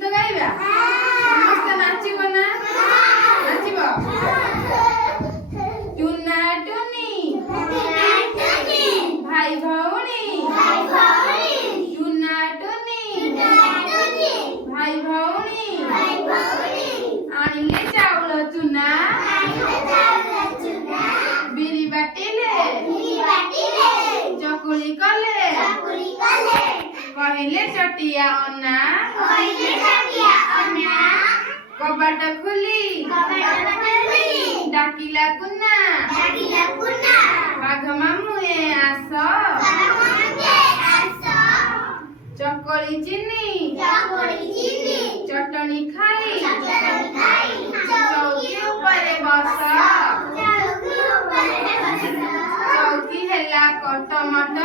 गीत गाइबा समस्त नाचिबो ना नाचिबो टुना टुनी भाई भौणी टुना टुनी भाई भौणी आनिले चाउल चुना बिरी बाटिले चकुली कले कहले चटिया अन्ना कबाट खुली डाकिला कुन्ना बाघ मामू ए आस चकली चिनी चटनी खाई चौकी उपरे बस चौकी हेला कटमट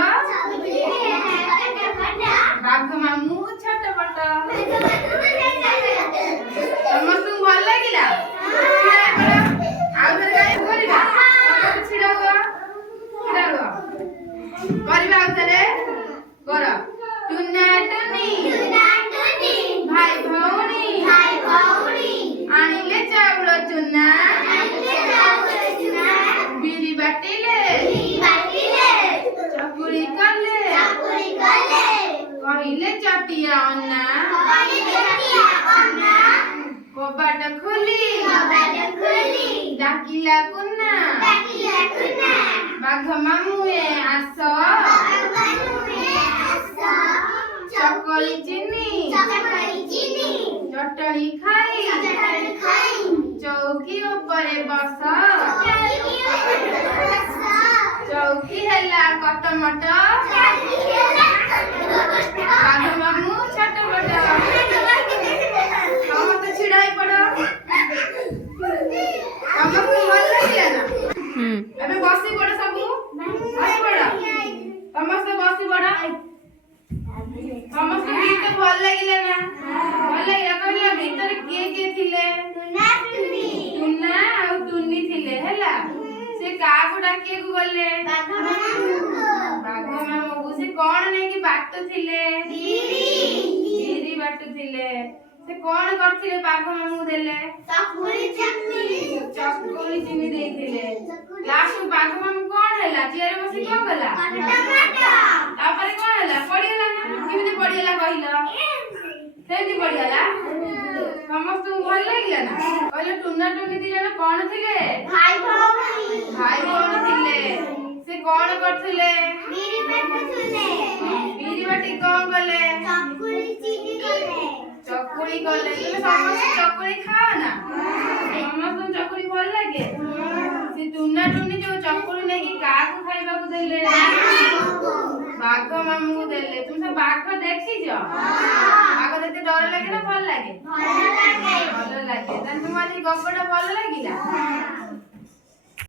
बाघ मामू छटपट समस्त भल लगिला टुना टुनी भाई भौणी आनिले चाउल चुना बिरी बाटिले चकुली कले कहले चटिया अन्ना कबाट खुली डाकिला कुन्ना बाघ मामू ए आस चकली चिनी चटनी खाई चौकी उपरे बस चौकी हेला कटमट बाघ मामू छटपट समस्त छिड़ाई पड़ समस्त भल लगिला ना एबे बसी पड़ सब बसी पड़ समस्त बसी पड़ समस्त गीत भल लगिला ना भल लगिला कहला भीतर के थिले टुना और टुनी थिले हैला से कागु डाके को बोले बाघ मामू से कोन नै कि बाट थिले बिरी बाट थिले से कोन करथिले बाघ मामू देले चकुली चिनी देथिले लास्ट बाघ मामू कोन हैला चेयर बसी कोन गला तापरे कोन हैला पडिला ना किमिते पडिला कहिलो सेति पडिला समस्त भल लागिला ना कहले टुना टुनी दी जण कोन थिले भाई भौणी थिले से कोन करथिले बिरी बाटी कोन गले चकुली गले तुम समस्त चकुली खाओ ना समस्त चकुली भल लागे से टुना टुनी जो चकुली नै कि काकू खाइबा को देले बाघ मामू को देले तुम सब बाघ देखि जो बाघ देखते डर लागे ना भल लागे भल लागे तन तुम्हारी गप्पटा भल लागिला